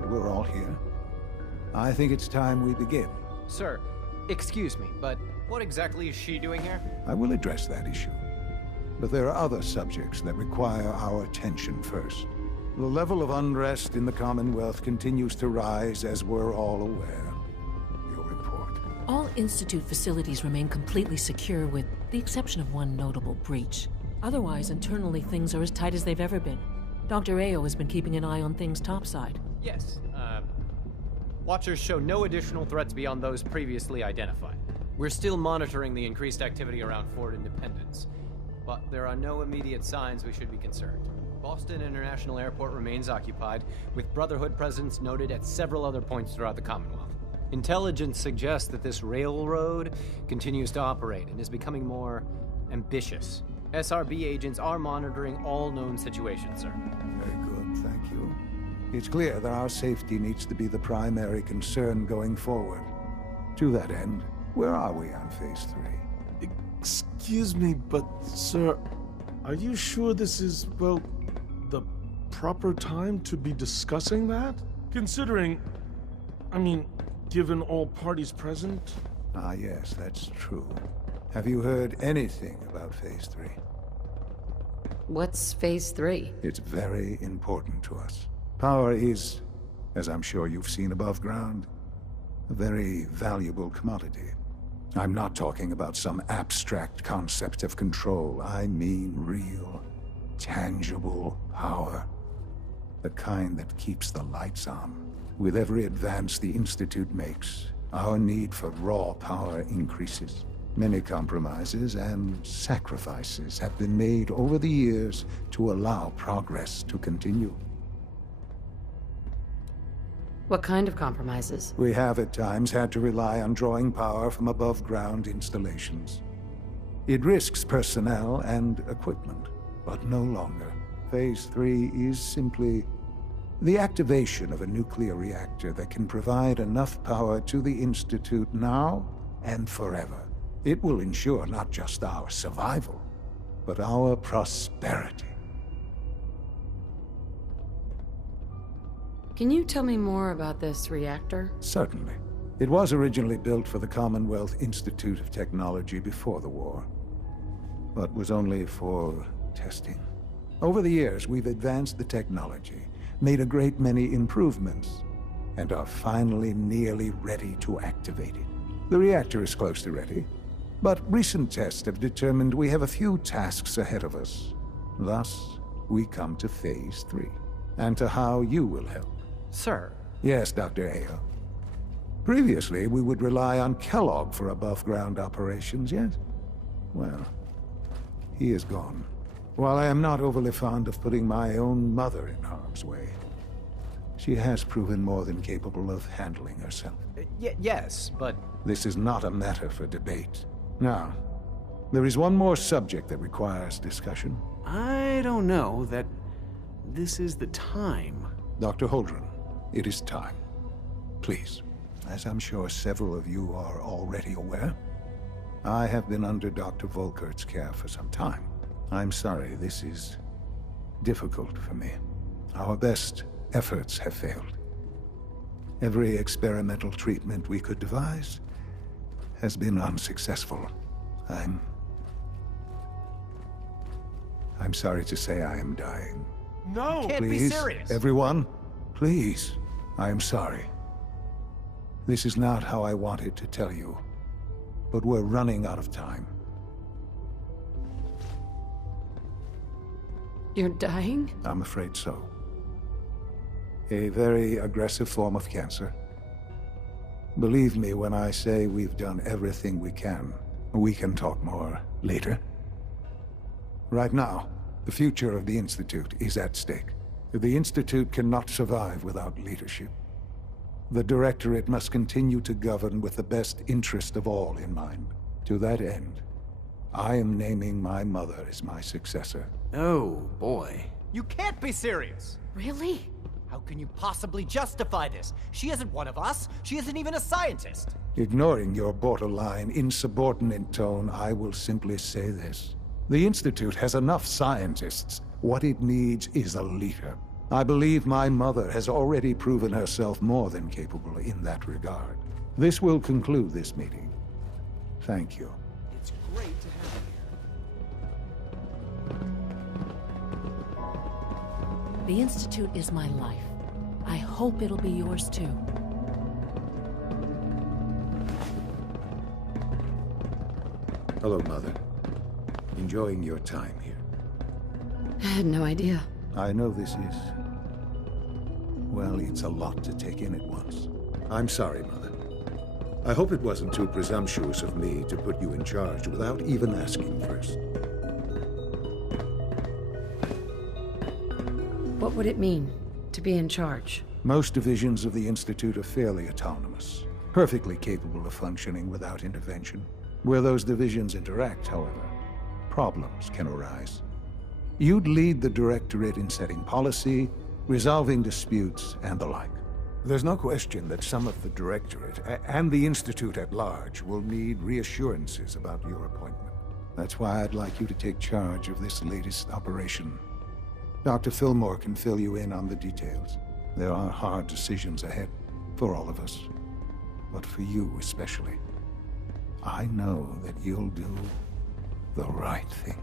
Brotherhood, we're all here. I think it's time we begin. Sir, excuse me, but what exactly is she doing here? I will address that issue. But there are other subjects that require our attention first. The level of unrest in the Commonwealth continues to rise, as we're all aware. Your report. All Institute facilities remain completely secure with the exception of one notable breach. Otherwise, internally things are as tight as they've ever been. Dr. Ayo has been keeping an eye on things topside. Yes, Watchers show no additional threats beyond those previously identified. We're still monitoring the increased activity around Fort Independence, but there are no immediate signs we should be concerned. Boston International Airport remains occupied, with Brotherhood presence noted at several other points throughout the Commonwealth. Intelligence suggests that this railroad continues to operate and is becoming more ambitious. SRB agents are monitoring all known situations, sir. Very good, thank you. It's clear that our safety needs to be the primary concern going forward. To that end, where are we on Phase 3? Excuse me, but sir, are you sure this is, well, the proper time to be discussing that? Considering, given all parties present? Ah, yes, that's true. Have you heard anything about Phase 3? What's Phase 3? It's very important to us. Power is, as I'm sure you've seen above ground, a very valuable commodity. I'm not talking about some abstract concept of control. I mean real, tangible power. The kind that keeps the lights on. With every advance the Institute makes, our need for raw power increases. Many compromises and sacrifices have been made over the years to allow progress to continue. What kind of compromises? We have at times had to rely on drawing power from above-ground installations. It risks personnel and equipment, but no longer. Phase 3 is simply the activation of a nuclear reactor that can provide enough power to the Institute now and forever. It will ensure not just our survival, but our prosperity. Can you tell me more about this reactor? Certainly. It was originally built for the Commonwealth Institute of Technology before the war, but was only for testing. Over the years, we've advanced the technology, made a great many improvements, and are finally nearly ready to activate it. The reactor is close to ready, but recent tests have determined we have a few tasks ahead of us. Thus, we come to Phase 3, and to how you will help. Sir. Yes, Dr. Ayo. Previously, we would rely on Kellogg for above-ground operations, yes? Well, he is gone. While I am not overly fond of putting my own mother in harm's way, she has proven more than capable of handling herself. Yes, but... This is not a matter for debate. Now, there is one more subject that requires discussion. I don't know that this is the time. Dr. Holdren, it is time. Please. As I'm sure several of you are already aware, I have been under Dr. Volkert's care for some time. I'm sorry, this is difficult for me. Our best efforts have failed. Every experimental treatment we could devise has been unsuccessful. I'm sorry to say I am dying. No! You can't be serious! Everyone, please. I am sorry. This is not how I wanted to tell you, but we're running out of time. You're dying? I'm afraid so. A very aggressive form of cancer. Believe me when I say we've done everything we can. We can talk more later. Right now, the future of the Institute is at stake. The Institute cannot survive without leadership. The Directorate must continue to govern with the best interest of all in mind. To that end, I am naming my mother as my successor. Oh, boy. You can't be serious! Really? How can you possibly justify this? She isn't one of us. She isn't even a scientist. Ignoring your borderline, insubordinate tone, I will simply say this. The Institute has enough scientists. What it needs is a leader. I believe my mother has already proven herself more than capable in that regard. This will conclude this meeting. Thank you. It's great to have you here. The Institute is my life. I hope it'll be yours too. Hello, Mother. Enjoying your time here. I had no idea. I know this is... well, it's a lot to take in at once. I'm sorry, Mother. I hope it wasn't too presumptuous of me to put you in charge without even asking first. What would it mean to be in charge? Most divisions of the Institute are fairly autonomous, perfectly capable of functioning without intervention. Where those divisions interact, however, problems can arise. You'd lead the Directorate in setting policy, resolving disputes, and the like. There's no question that some of the Directorate, and the Institute at large, will need reassurances about your appointment. That's why I'd like you to take charge of this latest operation. Dr. Fillmore can fill you in on the details. There are hard decisions ahead, for all of us. But for you especially. I know that you'll do the right thing.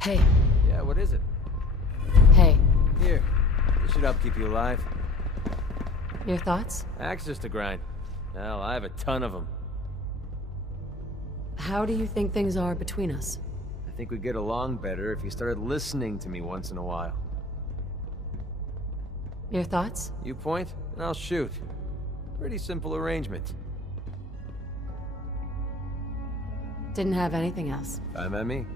Hey. Yeah, what is it? Hey. Here. This should help keep you alive. Your thoughts? Access to grind. Hell, I have a ton of them. How do you think things are between us? I think we'd get along better if you started listening to me once in a while. Your thoughts? You point, and I'll shoot. Pretty simple arrangement. Didn't have anything else. Fine by me.